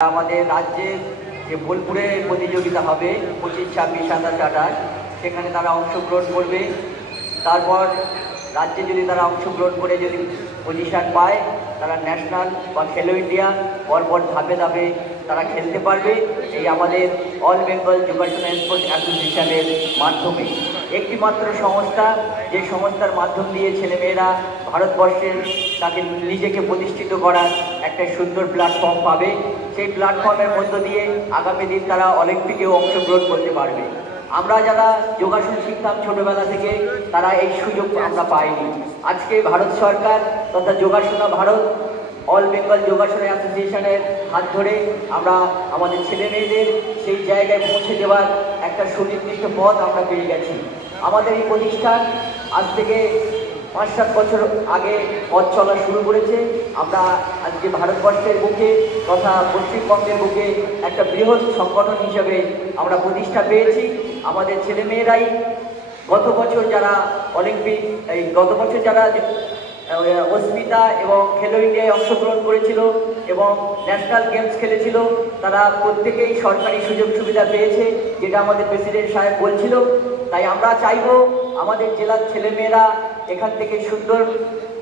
আমাদের রাজ্যের যে বোলপুরে প্রতিযোগিতা হবে পঁচিশ, ছাব্বিশ, সাতাশ, আঠাশ, সেখানে তারা অংশগ্রহণ করবে। তারপর রাজ্যে যদি তারা অংশগ্রহণ করে যদি পজিশন পায়, তারা ন্যাশনাল বা খেলো ইন্ডিয়া পরপর ধাপে ধাপে তারা খেলতে পারবে এই আমাদের অল বেঙ্গল যোগাসন স্পোর্টস অ্যাসোসিয়েশনের মাধ্যমে। একটি মাত্র সংস্থা, যে সংস্থার মাধ্যম দিয়ে ছেলেমেয়েরা ভারতবর্ষের তাকে নিজেকে প্রতিষ্ঠিত করার একটা সুন্দর প্ল্যাটফর্ম পাবে। সেই প্ল্যাটফর্মের মধ্য দিয়ে আগামী দিন তারা অলিম্পিকেও অংশগ্রহণ করতে পারবে। আমরা যারা যোগাসন শিখতাম ছোটবেলা থেকে, তারা এই সুযোগ আমরা পাইনি। আজকে ভারত সরকার তথা যোগাসনা ভারত অল বেঙ্গল যোগাসন অ্যাসোসিয়েশনের হাত ধরে আমরা আমাদের ছেলে মেয়েদের সেই জায়গায় পৌঁছে দেওয়ার একটা সুনির্দিষ্ট পথ আমরা পেয়ে গেছি। আমাদের এই প্রতিষ্ঠান আজ থেকে পাঁচ সাত বছর আগে পথ চলা শুরু করেছে। আমরা আজকে ভারতবর্ষের বুকে তথা পশ্চিমবঙ্গের বুকে একটা বৃহৎ সংগঠন হিসেবে আমরা প্রতিষ্ঠা পেয়েছি। আমাদের ছেলেমেয়েরাই গত বছর যারা অলিম্পিক, এই গত বছর যারা অস্মিতা এবং খেলো ইন্ডিয়ায় অংশগ্রহণ করেছিল এবং ন্যাশনাল গেমস খেলেছিল। তারা প্রত্যেকেই সরকারি সুযোগ সুবিধা পেয়েছে, যেটা আমাদের প্রেসিডেন্ট সাহেব বলছিল। তাই আমরা চাইব আমাদের জেলার ছেলেমেয়েরা এখান থেকে সুন্দর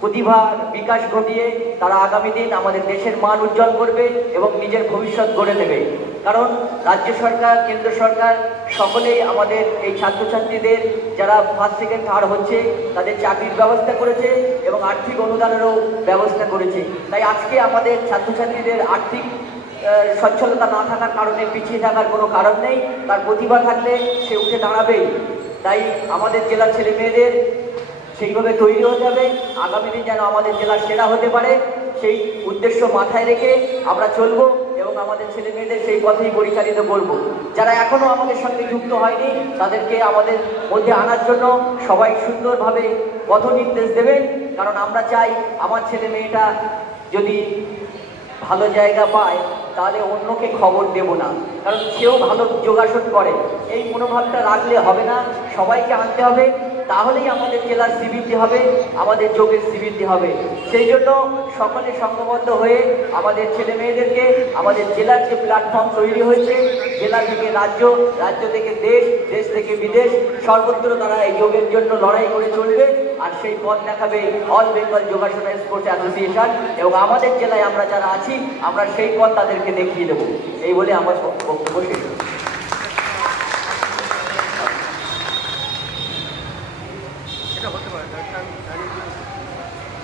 প্রতিভার বিকাশ ঘটিয়ে তারা আগামী দিন আমাদের দেশের মান উজ্জ্বল করবে এবং নিজের ভবিষ্যৎ গড়ে দেবে। কারণ রাজ্য সরকার, কেন্দ্র সরকার সকলেই আমাদের এই ছাত্রছাত্রীদের যারা ফার্স্ট সেকেন্ড থার্ড হচ্ছে, তাদের চাকরির ব্যবস্থা করেছে এবং আর্থিক অনুদানেরও ব্যবস্থা করেছে। তাই আজকে আমাদের ছাত্রছাত্রীদের আর্থিক সচ্ছলতা না থাকার কারণে, পিছিয়ে থাকার কোনো কারণ নেই, তার প্রতিভা থাকলে সে উঠে দাঁড়াবেই। তাই আমাদের জেলার ছেলে মেয়েদের সেইভাবে তৈরি হতে হবে। আগামী দিন যেন আমাদের জেলা সেরা হতে পারে, সেই উদ্দেশ্য মাথায় রেখে আমরা চলবো। আমাদের ছেলে মেয়েদের সেই পথেই পরিচালিত করব। যারা এখনও আমাদের সঙ্গে যুক্ত হয়নি, তাদেরকে আমাদের মধ্যে আনার জন্য সবাই সুন্দরভাবে পথ নির্দেশ দেবেন। কারণ আমরা চাই আমার ছেলে মেয়েটা যদি ভালো জায়গা পায়, তাহলে অন্যকে খবর দেব না। কারণ সেও ভালো যোগাসন করে। এই মনোভাবটা রাখলে হবে না। সবাইকে আনতে হবে, তাহলেই আমাদের জেলার সিবৃদ্ধি হবে, আমাদের যোগের সিবৃদ্ধি হবে। সেই জন্য সকলে সংঘবদ্ধ হয়ে আমাদের ছেলে মেয়েদেরকে, আমাদের জেলার যে প্ল্যাটফর্ম তৈরি হয়েছে, জেলা থেকে রাজ্য রাজ্য থেকে দেশ দেশ থেকে বিদেশ, সর্বত্র তারা এই যোগের জন্য লড়াই করে চলবে। আর সেই পথ দেখাবে অল বেঙ্গল যোগাসন স্পোর্টস অ্যাসোসিয়েশন এবং আমাদের জেলায় আমরা যারা আছি, আমরা সেই পথ তাদেরকে দেখিয়ে দেবো। এই বলে আমার বক্তব্য শেষ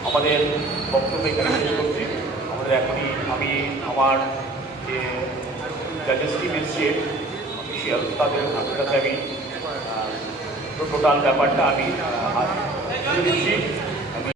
আমাদের বক্তব্য এখানে শেষ করছি। আমাদের এখনই আমি আমার যে জাজেস টিম এসছে অফিসিয়াল তাদের কাছে আমি টোটাল ব্যাপারটা আমি দিচ্ছি।